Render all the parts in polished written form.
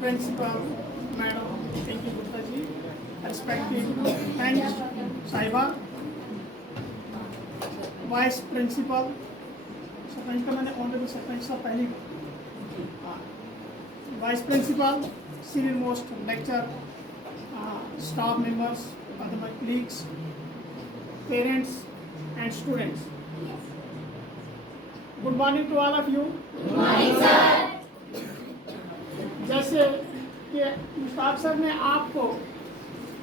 Principal, Madam Pinky Gupta ji, respected Bench Sahiba, Vice Principal, sarpanch का मैंने honourable sarpanch साहब पहले vice principal, senior most lecture, staff members, other my colleagues, parents and students. Good morning to all of you. Good morning, sir. जैसे कि Mushtaq sir ने आपको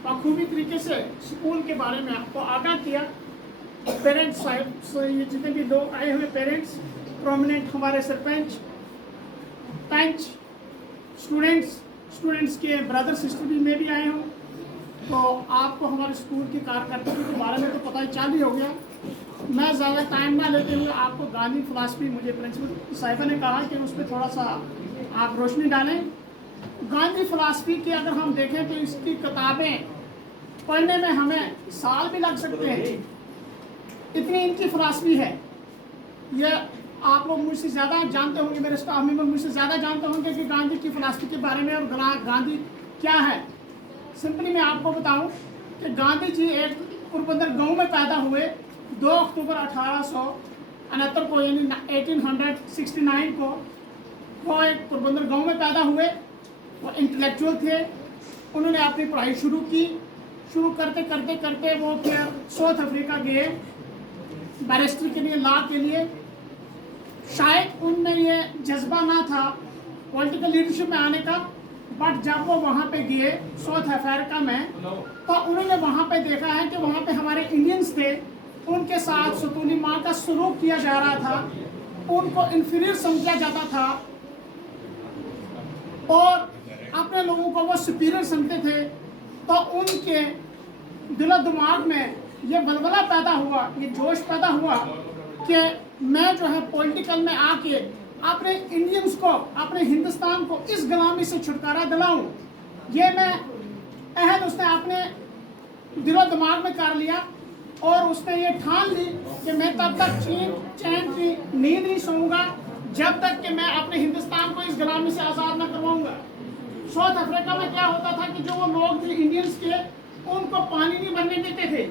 बखूबी तरीके से स्कूल के बारे में आपको आगाह किया, पेरेंट्स साहब ये जितने भी लोग आए हुए पेरेंट्स, प्रोमिनेंट हमारे सरपंच, पंच, स्टूडेंट्स के ब्रदर सिस्टर भी मैं भी आए हूँ, तो आपको हमारे स्कूल की कारकर्दगी के बारे में तो पता ही चालू हो गया। मैं ज़्यादा टाइम ना लेते हुए आपको गांधी फिलासफी, मुझे प्रिंसिपल साहिबा ने कहा कि उस पर थोड़ा सा आप रोशनी डालें। गांधी फिलासफी की अगर हम देखें तो इसकी किताबें पढ़ने में हमें साल भी लग सकते हैं, इतनी इनकी फिलासफी है। यह आप लोग मुझसे ज़्यादा जानते होंगे, मेरे स्टाफ मेंबर मुझसे ज़्यादा जानते होंगे कि गांधी की फिलासफी के बारे में और गांधी क्या है। सिंपली मैं आपको बताऊं कि गांधी जी एक पोरबंदर गांव में पैदा हुए 2 अक्टूबर 1869 को, यानी 1869 को। वो एक पोरबंदर गांव में पैदा हुए। वो इंटेलेक्चुअल थे। उन्होंने अपनी पढ़ाई शुरू करते करते करते वो फिर साउथ अफ्रीका गए बैरिस्टर के लिए, लॉ के लिए। शायद उनमें ये जज्बा ना था पॉलिटिकल लीडरशिप में आने का, बट जब वो वहाँ पे गए साउथ अफ्रीका में, तो उन्होंने वहाँ पे देखा है कि वहाँ पे हमारे इंडियंस थे, उनके साथ सुतूली माँ का सलूक किया जा रहा था, उनको इन्फीरियर समझा जाता था और अपने लोगों को वो सुपीरियर समझते थे। तो उनके दिलो दिमाग में ये बलबला पैदा हुआ, ये जोश पैदा हुआ कि मैं जो है पॉलिटिकल में आके अपने इंडियंस को, अपने हिंदुस्तान को इस गुलामी से छुटकारा दिलाऊं। ये मैं अहद उसने अपने दिलो दिमाग में कर लिया और उसने ये ठान ली कि मैं तब तक चैन की नींद नहीं सोऊंगा जब तक कि मैं अपने हिंदुस्तान को इस गुलामी से आज़ाद न करवाऊंगा। साउथ अफ्रीका में क्या होता था कि जो वो लोग थे इंडियंस के, उनको पानी नहीं भरने देते थे।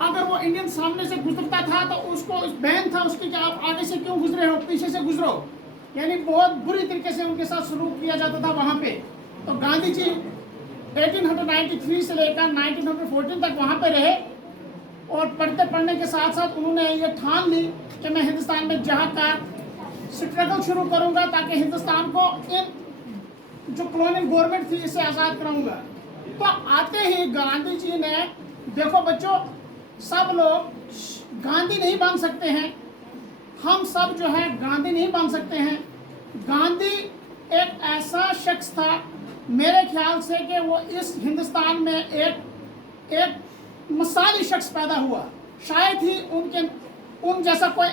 अगर वो इंडियन सामने से गुजरता था तो उसको बैन था उसकी कि आप आगे से क्यों गुजरे हो, पीछे से गुजरो। यानी बहुत बुरी तरीके से उनके साथ सलूक किया जाता था वहाँ पे। तो गांधी जी 1893 से लेकर 1914 तक वहाँ पे रहे और पढ़ने के साथ साथ उन्होंने ये ठान ली कि मैं हिंदुस्तान में जहाँ का स्ट्रगल शुरू करूँगा ताकि हिंदुस्तान को इन जो कॉलोनियल गवर्नमेंट थी इससे आज़ाद कराऊँगा। तो आते ही गांधी जी ने, देखो बच्चों, सब लोग गांधी नहीं बन सकते हैं, हम सब जो है गांधी नहीं बन सकते हैं। गांधी एक ऐसा शख्स था मेरे ख्याल से कि वो इस हिंदुस्तान में एक मिसाली शख्स पैदा हुआ। शायद ही उन जैसा कोई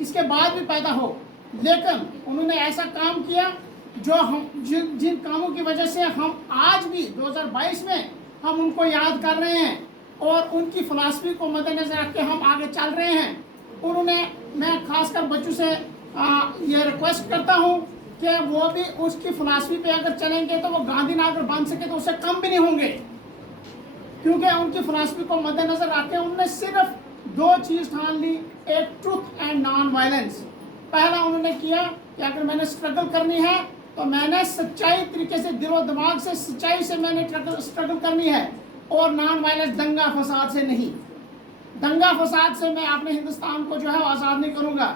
इसके बाद भी पैदा हो, लेकिन उन्होंने ऐसा काम किया जो हम जिन कामों की वजह से हम आज भी 2022 में हम उनको याद कर रहे हैं और उनकी फिलासफी को मद्देनजर रख के हम आगे चल रहे हैं। उन्होंने, मैं खासकर बच्चों से ये रिक्वेस्ट करता हूँ कि वो भी उसकी फिलासफी पे अगर चलेंगे तो वो गांधी ना अगर बन सके तो उससे कम भी नहीं होंगे, क्योंकि उनकी फिलासफी को मद्देनजर रख के उन्होंने सिर्फ 2 चीज़ ठान ली, एक ट्रूथ एंड नॉन वायलेंस। पहला उन्होंने किया कि अगर मैंने स्ट्रगल करनी है तो मैंने सच्चाई तरीके से, दिलो दिमाग से, सच्चाई से मैंने स्ट्रगल करनी है और नॉन वायलेंस, दंगा फसाद से नहीं। दंगा फसाद से मैं अपने हिंदुस्तान को जो है आज़ाद नहीं करूँगा।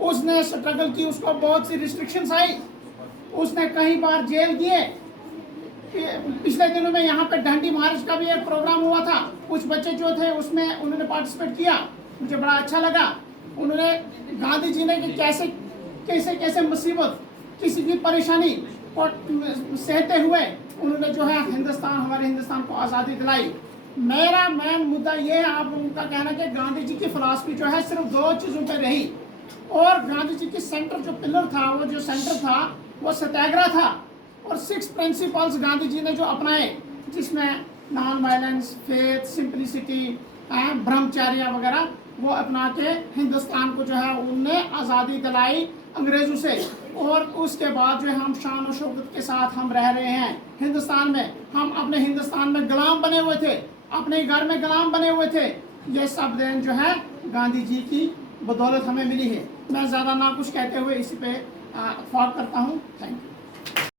उसने स्ट्रगल की, उसको बहुत सी रिस्ट्रिक्शंस आई, उसने कई बार जेल दिए। पिछले दिनों में यहाँ पे डांडी मार्च का भी एक प्रोग्राम हुआ था, कुछ बच्चे जो थे उसमें उन्होंने पार्टिसिपेट किया, मुझे बड़ा अच्छा लगा। उन्होंने, गांधी जी ने कि कैसे मुसीबत, किसी भी परेशानी को सहते हुए उन्होंने जो है हमारे हिंदुस्तान को आज़ादी दिलाई। मेरा मेन मुद्दा ये है आप लोगों का कहना कि गांधी जी की फिलासफी जो है सिर्फ 2 चीज़ों पे रही और गांधी जी की सेंटर जो पिलर था, वो जो सेंटर था वो सत्याग्रह था और 6 प्रिंसिपल्स गांधी जी ने जो अपनाए, जिसमें नॉन वायलेंस, फेथ, सिंपलिसिटी, ब्रह्मचर्य वगैरह, वो अपना के हिंदुस्तान को जो है उनने आज़ादी दिलाई अंग्रेज़ों से। और उसके बाद जो है हम शान और शौकत के साथ हम रह रहे हैं हिंदुस्तान में। हम अपने हिंदुस्तान में गुलाम बने हुए थे, अपने घर में गुलाम बने हुए थे। ये सब देन जो है गांधी जी की बदौलत हमें मिली है। मैं ज़्यादा ना कुछ कहते हुए इसी पे फॉर करता हूँ। Thank you.